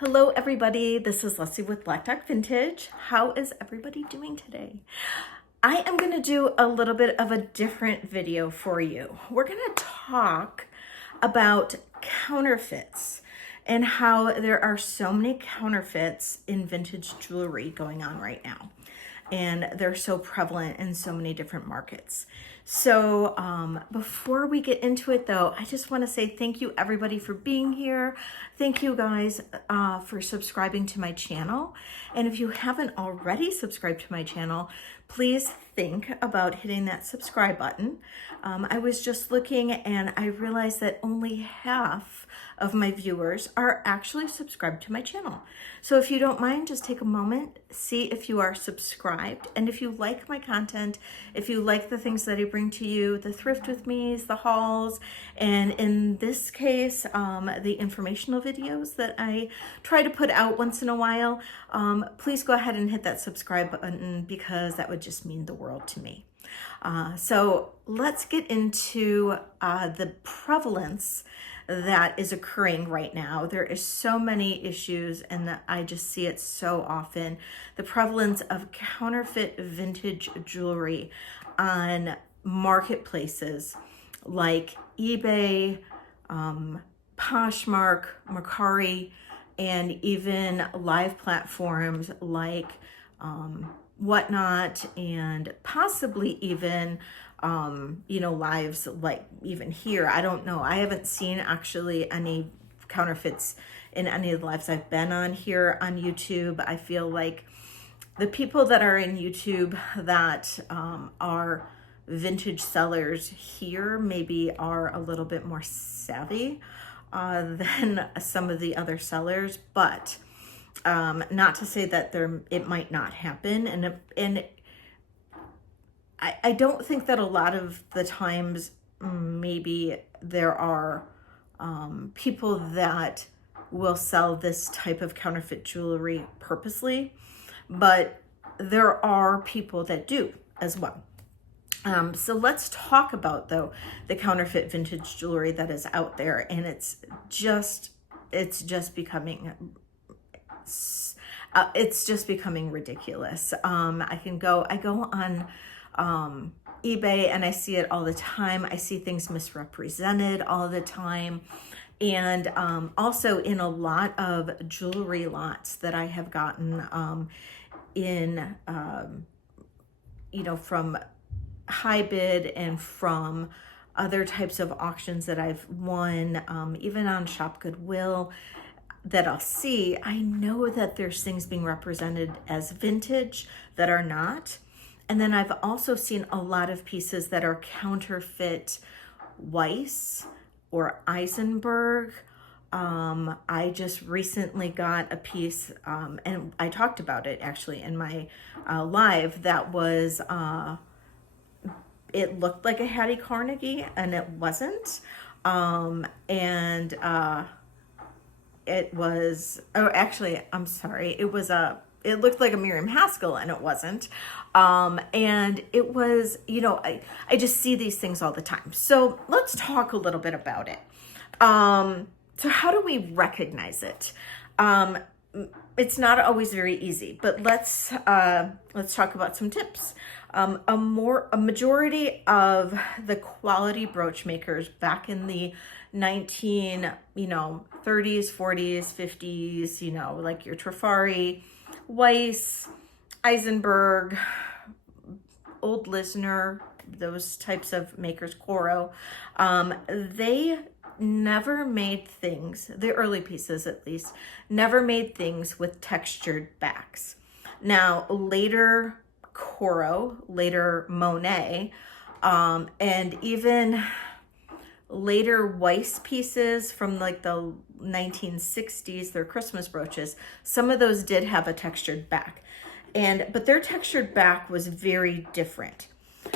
Hello everybody, this is Leslie with Black Dog Vintage. How is everybody doing today? I am going to do a little bit of a different video for you. We're going to talk about counterfeits and how there are so many counterfeits in vintage jewelry going on right now. And they're so prevalent in so many different markets. So before we get into it though, I just want to say thank you everybody for being here. Thank you guys for subscribing to my channel. And if you haven't already subscribed to my channel, please think about hitting that subscribe button. I was just looking and I realized that only half of my viewers are actually subscribed to my channel. So if you don't mind, just take a moment, see if you are subscribed. And if you like my content, if you like the things that I bring to you, the thrift with me's, the hauls, and in this case, the informational videos that I try to put out once in a while, please go ahead and hit that subscribe button because that would just mean the world to me. So let's get into the prevalence that is occurring right now. There is so many issues and I just see it so often. The prevalence of counterfeit vintage jewelry on marketplaces like eBay, Poshmark, Mercari, and even live platforms like Whatnot, and possibly even lives like even here. I don't know. I haven't seen actually any counterfeits in any of the lives I've been on here on YouTube. I feel like the people that are in YouTube that are vintage sellers here maybe are a little bit more savvy than some of the other sellers, but not to say that it might not happen. And I don't think that a lot of the times maybe there are people that will sell this type of counterfeit jewelry purposely, but there are people that do as well. So let's talk about though the counterfeit vintage jewelry that is out there, and it's just becoming ridiculous. I go on eBay and I see it all the time. I see things misrepresented all the time. And also in a lot of jewelry lots that I have gotten from high bid and from other types of auctions that I've won, even on Shop Goodwill, that I'll see, I know that there's things being represented as vintage that are not. And then I've also seen a lot of pieces that are counterfeit Weiss or Eisenberg. I just recently got a piece, and I talked about it actually in my live, that was, it looked like a Hattie Carnegie and it wasn't. It was, oh, actually, I'm sorry. It looked like a Miriam Haskell and it wasn't. And it was, I just see these things all the time. So let's talk a little bit about it. So how do we recognize it? It's not always very easy, but let's talk about some tips. A majority of the quality brooch makers back in the 30s, 40s, 50s, like your Trifari, Weiss, Eisenberg, Old Lisner, those types of makers, Coro, they never made things, the early pieces at least, never made things with textured backs. Now, later Coro, later Monet, and even later Weiss pieces from like the 1960s, their Christmas brooches, some of those did have a textured back, but their textured back was very different.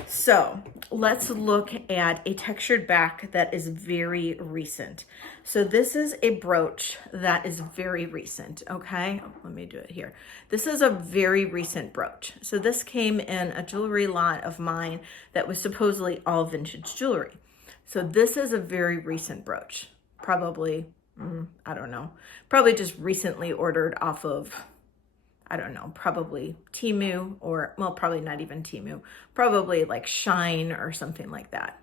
So let's look at a textured back that is very recent. So this is a brooch that is very recent. Okay, let me do it here. This is a very recent brooch. So this came in a jewelry lot of mine that was supposedly all vintage jewelry. So this is a very recent brooch, probably I don't know, probably just recently ordered off of, I don't know, probably Temu, or, well, probably not even Temu, probably like Shine or something like that.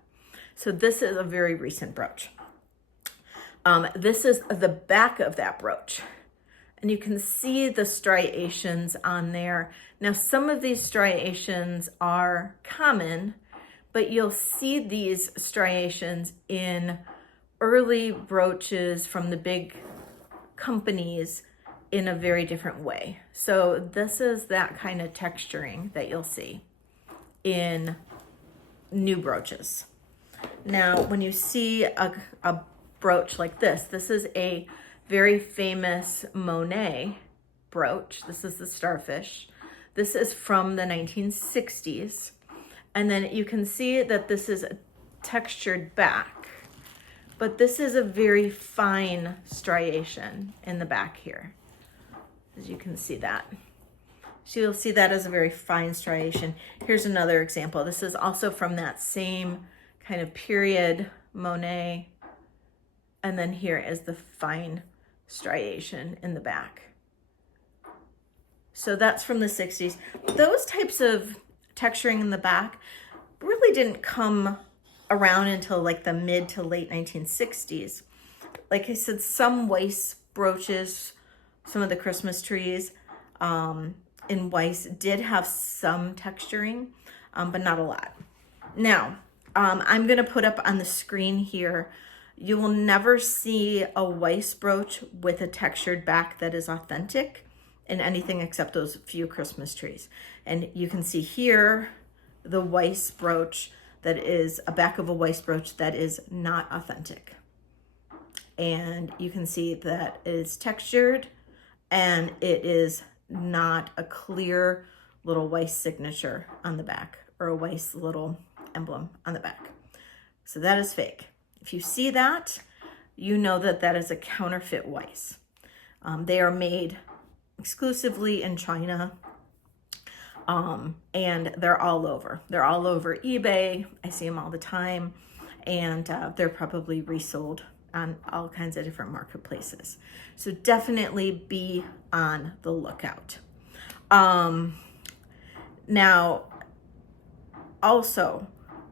So this is a very recent brooch. This is the back of that brooch. And you can see the striations on there. Now, some of these striations are common, but you'll see these striations in early brooches from the big companies in a very different way. So this is that kind of texturing that you'll see in new brooches. Now, when you see a brooch like this is a very famous Monet brooch. This is the starfish. This is from the 1960s. And then you can see that this is a textured back, but this is a very fine striation in the back here, as you can see that. So you'll see that as a very fine striation. Here's another example. This is also from that same kind of period Monet. And then here is the fine striation in the back. So that's from the 60s. Those types of texturing in the back really didn't come around until like the mid to late 1960s. Like I said, some Weiss brooches, some of the Christmas trees in Weiss did have some texturing, but not a lot. Now, I'm gonna put up on the screen here, you will never see a Weiss brooch with a textured back that is authentic in anything except those few Christmas trees. And you can see here the Weiss brooch that is a back of a Weiss brooch that is not authentic. And you can see that it is textured and it is not a clear little Weiss signature on the back or a Weiss little emblem on the back. So that is fake. If you see that, you know that that is a counterfeit Weiss. They are made exclusively in China, and they're all over. They're all over eBay. I see them all the time, and they're probably resold on all kinds of different marketplaces. So definitely be on the lookout. Now, also,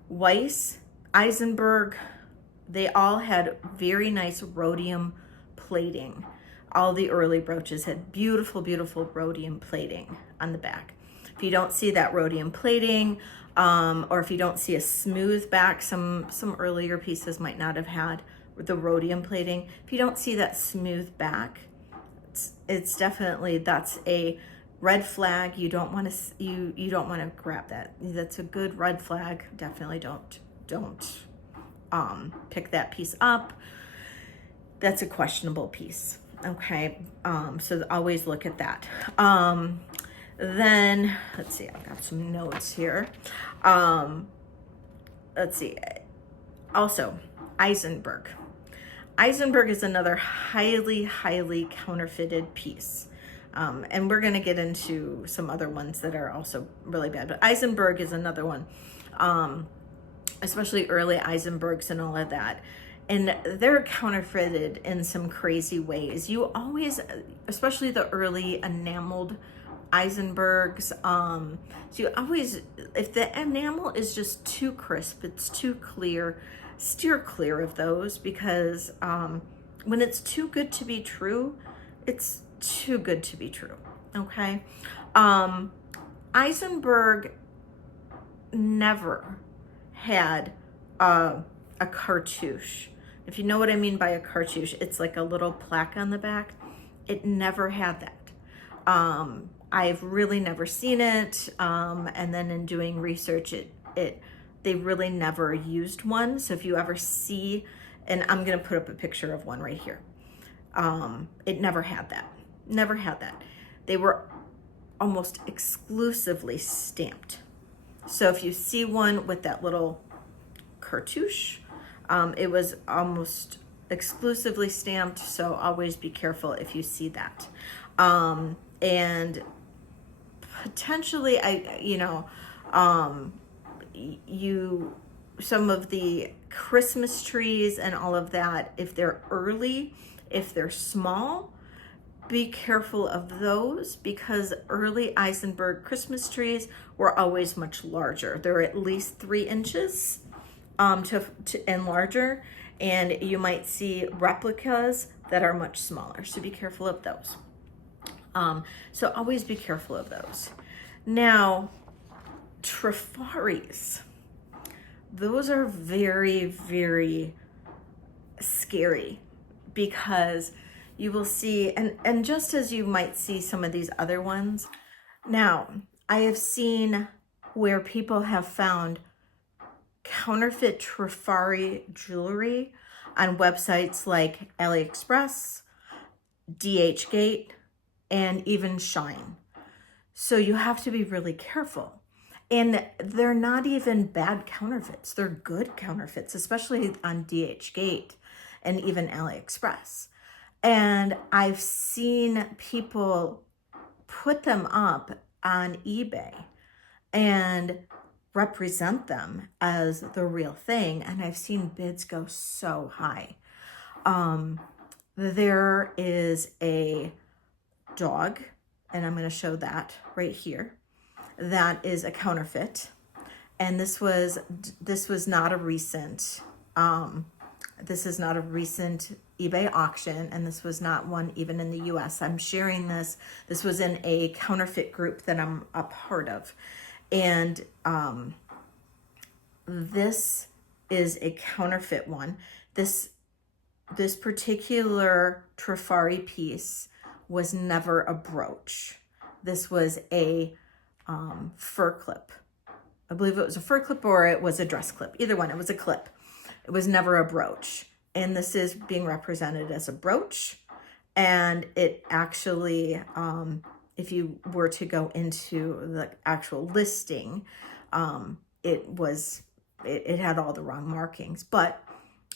Weiss, Eisenberg, they all had very nice rhodium plating. All the early brooches had beautiful, beautiful rhodium plating on the back. If you don't see that rhodium plating, or if you don't see a smooth back, some earlier pieces might not have had the rhodium plating. If you don't see that smooth back, it's definitely, that's a red flag. You don't want to you don't want to grab that. That's a good red flag. Definitely don't pick that piece up. That's a questionable piece. Okay, so always look at that. Then let's see, I've got some notes here. Let's see. Also, Eisenberg. Eisenberg is another highly counterfeited piece. And we're going to get into some other ones that are also really bad, but Eisenberg is another one. Especially early Eisenbergs and all of that. And they're counterfeited in some crazy ways. You always, especially the early enameled Eisenbergs, so you always, if the enamel is just too crisp, it's too clear, steer clear of those, because when it's too good to be true, it's too good to be true, okay? Eisenberg never had a cartouche. If you know what I mean by a cartouche, it's like a little plaque on the back. It never had that. I've really never seen it. And then in doing research, they really never used one. So if you ever see, and I'm gonna put up a picture of one right here. It never had that. Never had that. They were almost exclusively stamped. So if you see one with that little cartouche, it was almost exclusively stamped. So always be careful if you see that. And potentially, some of the Christmas trees and all of that, if they're early, If they're small, be careful of those, because early Eisenberg Christmas trees were always much larger. They're at least 3 inches and larger, and you might see replicas that are much smaller. So be careful of those. So always be careful of those. Now, Trafaris, those are very, very scary, because you will see, and just as you might see some of these other ones. Now, I have seen where people have found counterfeit Trafari jewelry on websites like AliExpress, DHgate, and even Shine. So you have to be really careful. And they're not even bad counterfeits. They're good counterfeits, especially on DHgate and even AliExpress. And I've seen people put them up on eBay and represent them as the real thing. And I've seen bids go so high. There is a dog, and I'm going to show that right here. That is a counterfeit. And this was not a recent, this is not a recent eBay auction, and this was not one even in the US. I'm sharing this. This was in a counterfeit group that I'm a part of. And this is a counterfeit one. This particular Trafari piece was never a brooch. This was a fur clip. I believe it was a fur clip or it was a dress clip. Either one, it was a clip. It was never a brooch. And this is being represented as a brooch. And it actually, if you were to go into the actual listing, it had all the wrong markings. But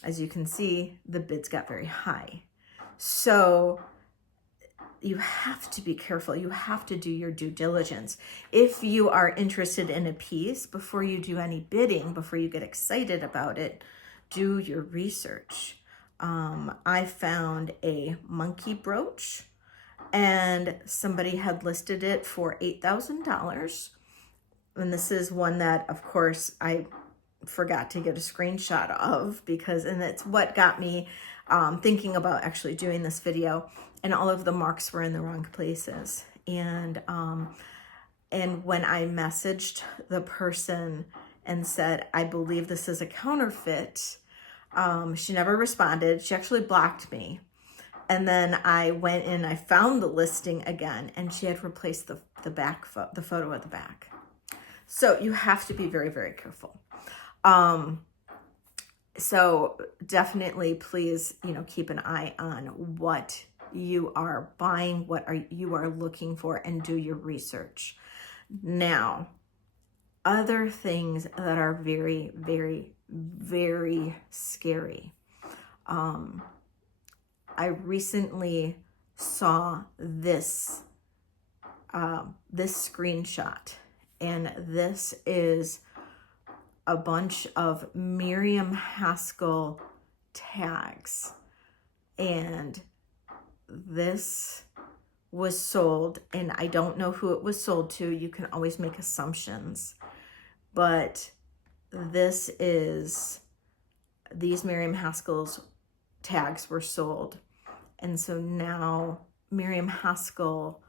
as you can see, the bids got very high. So you have to be careful. You have to do your due diligence. If you are interested in a piece, before you do any bidding, before you get excited about it, do your research. I found a monkey brooch, and somebody had listed it for $8,000. And this is one that, of course, I forgot to get a screenshot of, and it's what got me thinking about actually doing this video. And all of the marks were in the wrong places. And when I messaged the person and said, I believe this is a counterfeit, she never responded. She actually blocked me. And then I went in, I found the listing again, and she had replaced the photo at the back. So you have to be very, very careful. So definitely, please, keep an eye on what you are buying, what you are looking for, and do your research. Now, other things that are very, very, very scary. I recently saw this screenshot, and this is a bunch of Miriam Haskell tags, and this was sold, and I don't know who it was sold to. You can always make assumptions, but these Miriam Haskell's tags were sold, and so now Miriam Haskell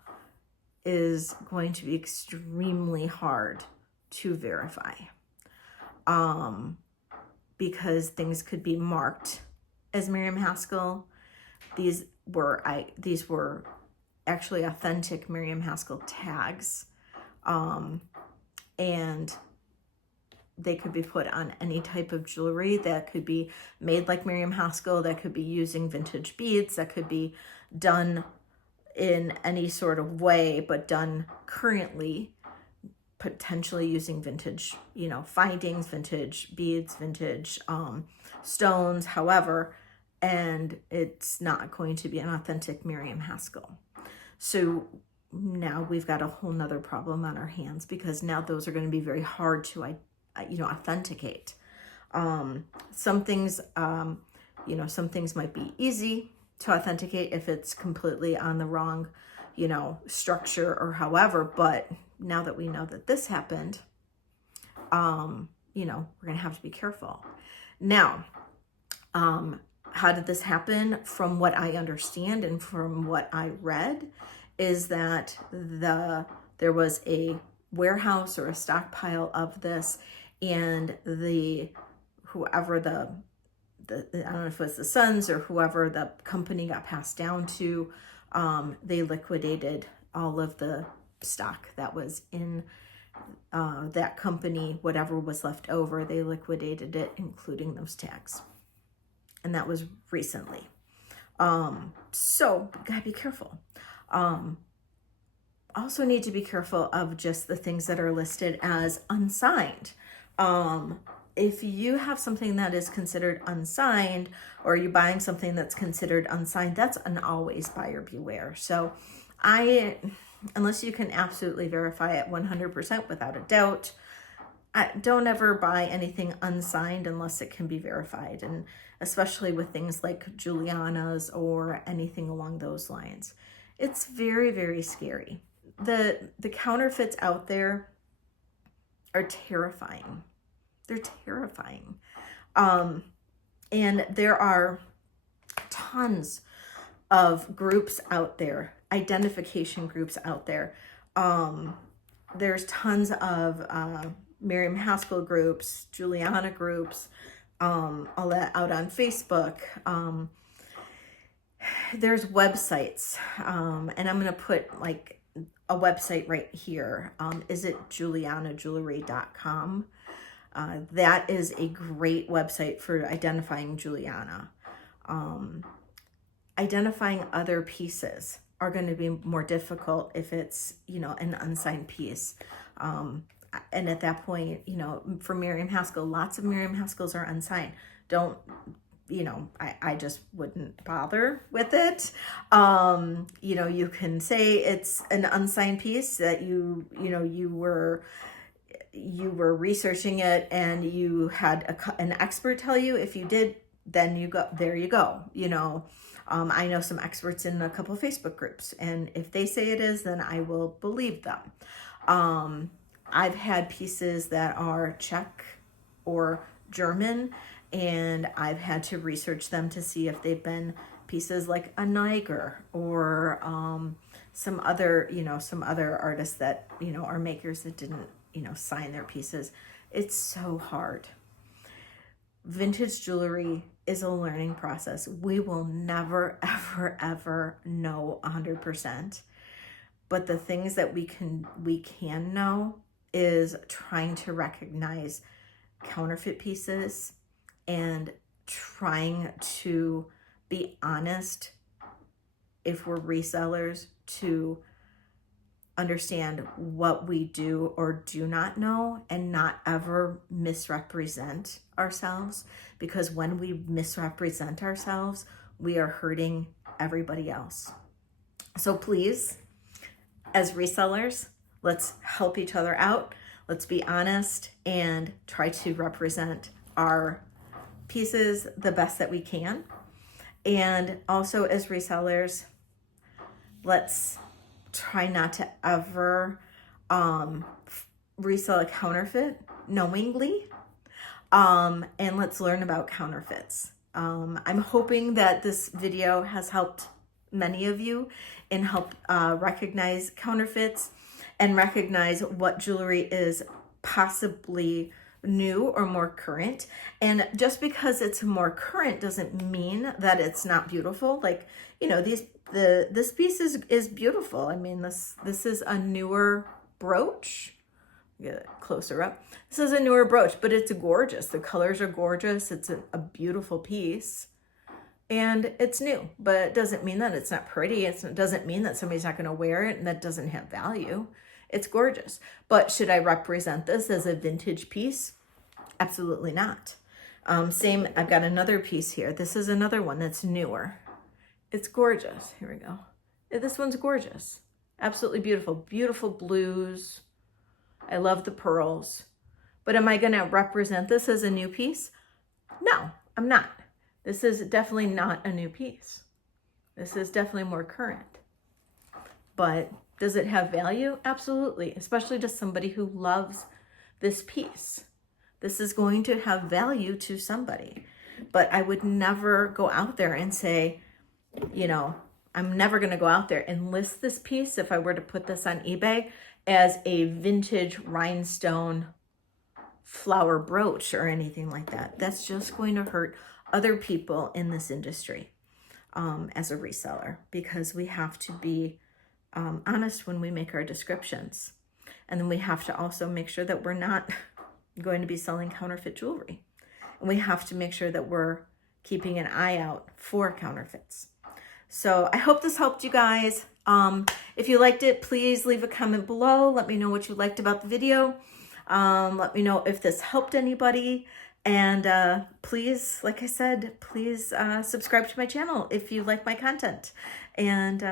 is going to be extremely hard to verify, because things could be marked as Miriam Haskell. These were actually authentic Miriam Haskell tags, and they could be put on any type of jewelry that could be made like Miriam Haskell, that could be using vintage beads, that could be done in any sort of way, but done currently, potentially using vintage, findings, vintage beads, vintage stones, however, and it's not going to be an authentic Miriam Haskell. So now we've got a whole nother problem on our hands, because now those are going to be very hard to authenticate. Some things might be easy to authenticate if it's completely on the wrong, you know, structure or however. But now that we know that this happened, you know, we're going to have to be careful. Now, how did this happen? From what I understand and from what I read is that there was a warehouse or a stockpile of this, and whoever the I don't know if it was the sons or whoever the company got passed down to, they liquidated all of the stock that was in that company. Whatever was left over, they liquidated it, including those tags. And that was recently. So gotta be careful. Also need to be careful of just the things that are listed as unsigned. If you have something that is considered unsigned, or you're buying something that's considered unsigned, that's an always buyer beware. So unless you can absolutely verify it 100% without a doubt, don't ever buy anything unsigned unless it can be verified. And especially with things like Juliana's or anything along those lines. It's very, very scary. The counterfeits out there are terrifying. They're terrifying. And there are tons of groups out there, identification groups out there. There's tons of Miriam Haskell groups, Juliana groups, all that out on Facebook. There's websites, and I'm going to put like a website right here. Is it julianajewelry.com? That is a great website for identifying Juliana. Identifying other pieces are going to be more difficult if it's, you know, an unsigned piece. And at that point, you know, for Miriam Haskell, lots of Miriam Haskells are unsigned. Don't, you know, I just wouldn't bother with it. You know, you can say it's an unsigned piece that you were researching it and you had an expert tell you. If you did, then there you go. You know, I know some experts in a couple of Facebook groups, and if they say it is, then I will believe them. I've had pieces that are Czech or German, and I've had to research them to see if they've been pieces like a Niger or some other artists that, you know, are makers that didn't, you know, sign their pieces. It's so hard. Vintage jewelry is a learning process. We will never, ever, ever know 100%. But the things that we can know is trying to recognize counterfeit pieces and trying to be honest if we're resellers to understand what we do or do not know and not ever misrepresent ourselves, because when we misrepresent ourselves, we are hurting everybody else. So please, as resellers, let's help each other out. Let's be honest and try to represent our pieces the best that we can. And also as resellers, let's try not to ever resell a counterfeit knowingly. And let's learn about counterfeits. I'm hoping that this video has helped many of you and help recognize counterfeits and recognize what jewelry is possibly new or more current. And just because it's more current doesn't mean that it's not beautiful. Like, you know, this piece is beautiful. I mean, this is a newer brooch. Get it closer up. This is a newer brooch, but it's gorgeous. The colors are gorgeous. It's a beautiful piece. And it's new, but it doesn't mean that it's not pretty. It doesn't mean that somebody's not going to wear it and that doesn't have value. It's gorgeous. But should I represent this as a vintage piece? Absolutely not. Same, I've got another piece here. This is another one that's newer. It's gorgeous. Here we go. This one's gorgeous. Absolutely beautiful. Beautiful blues. I love the pearls. But am I going to represent this as a new piece? No, I'm not. This is definitely not a new piece. This is definitely more current. But does it have value? Absolutely, especially to somebody who loves this piece. This is going to have value to somebody. But I would never go out there and say, you know, I'm never going to go out there and list this piece, if I were to put this on eBay, as a vintage rhinestone flower brooch or anything like that. That's just going to hurt other people in this industry as a reseller, because we have to be honest when we make our descriptions. And then we have to also make sure that we're not going to be selling counterfeit jewelry. And we have to make sure that we're keeping an eye out for counterfeits. So I hope this helped you guys. If you liked it, please leave a comment below. Let me know what you liked about the video. Let me know if this helped anybody. And please, like I said, please subscribe to my channel if you like my content. And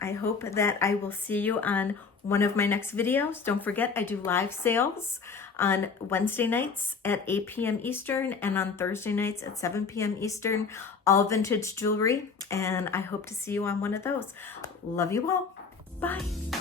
I hope that I will see you on one of my next videos. Don't forget, I do live sales on Wednesday nights at 8 p.m. Eastern and on Thursday nights at 7 p.m. Eastern, all vintage jewelry. And I hope to see you on one of those. Love you all. Bye.